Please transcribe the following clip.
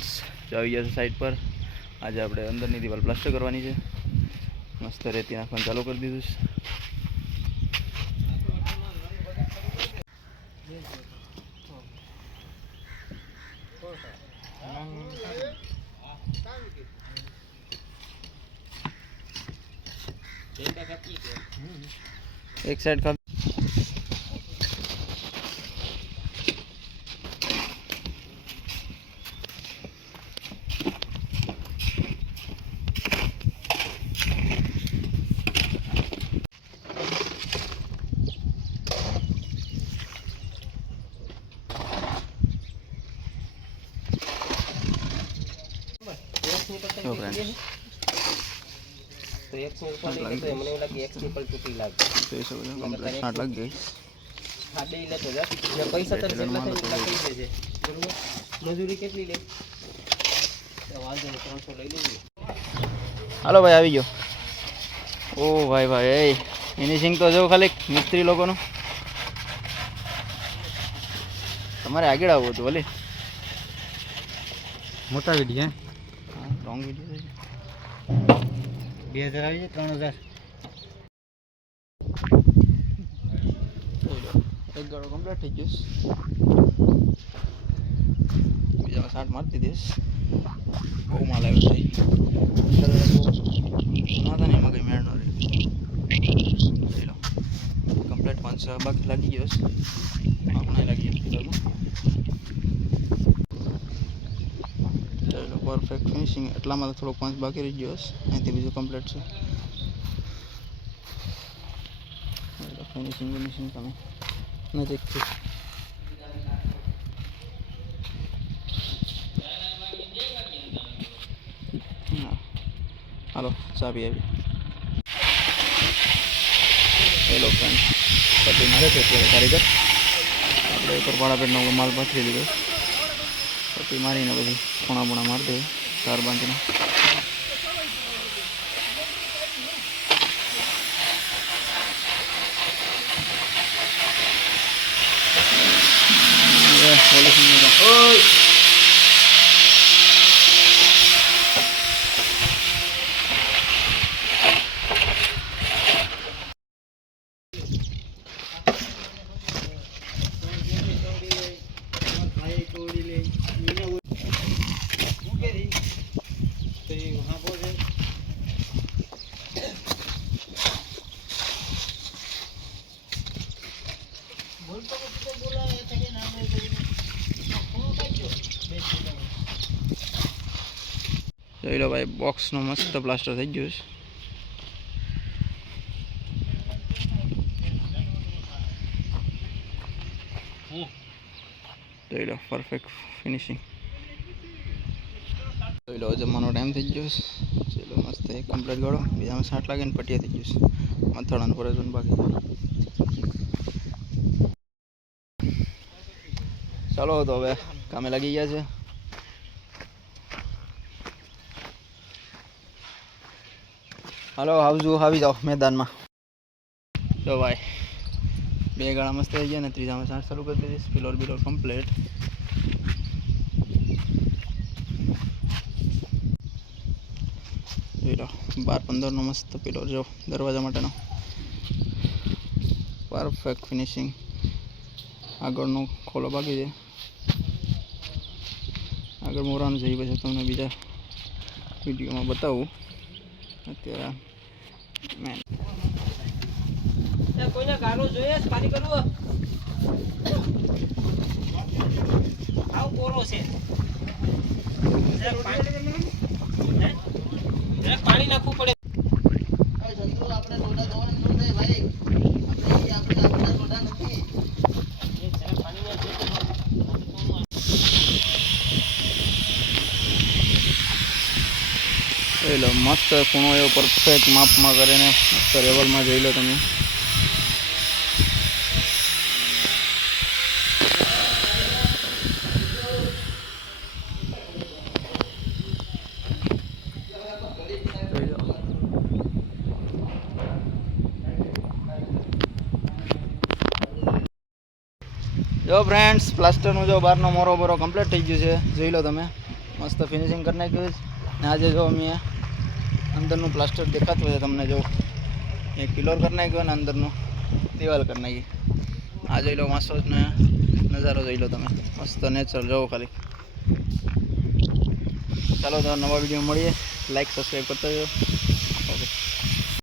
આવી ગયા છે સાઈડ પર. આજે આપણે અંદરની દિવાલ પ્લાસ્ટર કરવાની છે. મસ્ત રેતી નાખવાનું ચાલુ કરી દીધું છે. एक साइड का तो एक से ऊपर ले तो हमने लगी एक ट्रिपल टूटी लाग तो ये सब कंप्लीट स्टार्ट लग गई. હા બે લે તો જે પૈસા તર જેટલા થાય એટલા કહી દેજે બરોબર. મજૂરી કેટલી લે તો વાંધો નહીં 300 લઈ લેજો. હાલો ભાઈ આવી ગયો. ઓ ભાઈ ભાઈ એ ફિનિશિંગ તો જો ખાલી મિસ્ત્રી લોકોનું. તમારે આગળ આવવું હતું ભલે મોટા વિડિયો હા લોંગ વિડિયો છે. 2000 આવી જાય 3000 એક ગાડો કમ્પ્લીટ થઈ ગયો. બીજામાં સાટ મારતી દઈશ. બહુ માલ આવ્યો થાય જૂના હતા ને એમાં કંઈ મેળ ન રહે. જોઈ લો કમ્પ્લીટ 5 બાકી લાગી ગયો છે. આપણે લાગી ગયો જોઈ લો પરફેક્ટ ફિનિશિંગ. એટલામાં તો થોડોક 5 બાકી રહી ગયો છે. અહીંથી બીજું કમ્પ્લીટ છે. ફિનિશિંગ તમે નજીકથી હાલો ચાબી આવી. હેલો ફ્રેન્ડ પટ્ટી મારે છે અત્યારે કારીગર. આપણે ઉપર ભાડાપેટનો માલ પાથરી દીધો. પટ્ટી મારીને પછી ખૂણા બૂણા મારી દે તાર બાંધીને. જોઈ લો ભાઈ બોક્સનો મસ્ત પ્લાસ્ટર થઈ ગયું છે. જોઈ લો પરફેક્ટ ફિનિશિંગ. જોઈ લો જમવાનો ટાઈમ થઈ ગયો છે. ચલો મસ્ત એક કમ્પ્લીટ ગાળો. બીજામાં 60 લાગે ને પટિયા થઈ ગયું છે. મથાળાનું પરેજન બાકી. ચાલો તો હવે કામે લાગી ગયા છે. હાલો આવજો આવી જાઓ મેદાનમાં. જો ભાઈ 2 ગાળા મસ્ત થઈ ગયા ને ત્રીજામાં 60 શરૂ કરી દીધીશ. Pillar બિલોર complete. જોઈ લો 12-15 નો મસ્ત પિલોર જો દરવાજા માટેનો પરફેક્ટ ફિનિશિંગ. આગળનો ખોલો બાકી છે. આગળ મોરાનું છે એ પછી તમને બીજા વિડીયોમાં બતાવું. અત્યારે મેન કોઈને ગાનો જોઈએ પાણી કરવું આવ કોરો છે. પાણી નાખવું પડે. આપણે લોડા ધોવાનું નથી ભાઈ. આપણે લોડા નથી. જોઈ લો મસ્ત ખૂણો એવો પરફેક્ટ માપમાં કરીને મસ્ત લેવલમાં જોઈ લો તમે. જો ફ્રેન્ડ્સ પ્લાસ્ટરનું જો બહારનો મોરો બોરો કમ્પ્લીટ થઈ ગયું છે. જોઈ લો તમે મસ્ત ફિનિશિંગ કરી નાખ્યું છે. ને આજે જો અમે અંદરનું પ્લાસ્ટર દેખાતું હોય તમને, જો એ પિલોર કરી નાખ્યો અને અંદરનું દિવાલ કરી નાખી. આ જોઈ લો વાસોને નજારો જોઈ લો તમે, મસ્ત નેચરલ જોવો ખાલી. ચાલો તો નવા વિડીયો મળીએ. લાઈક સબસ્ક્રાઈબ કરતા જાઓ. ઓકે.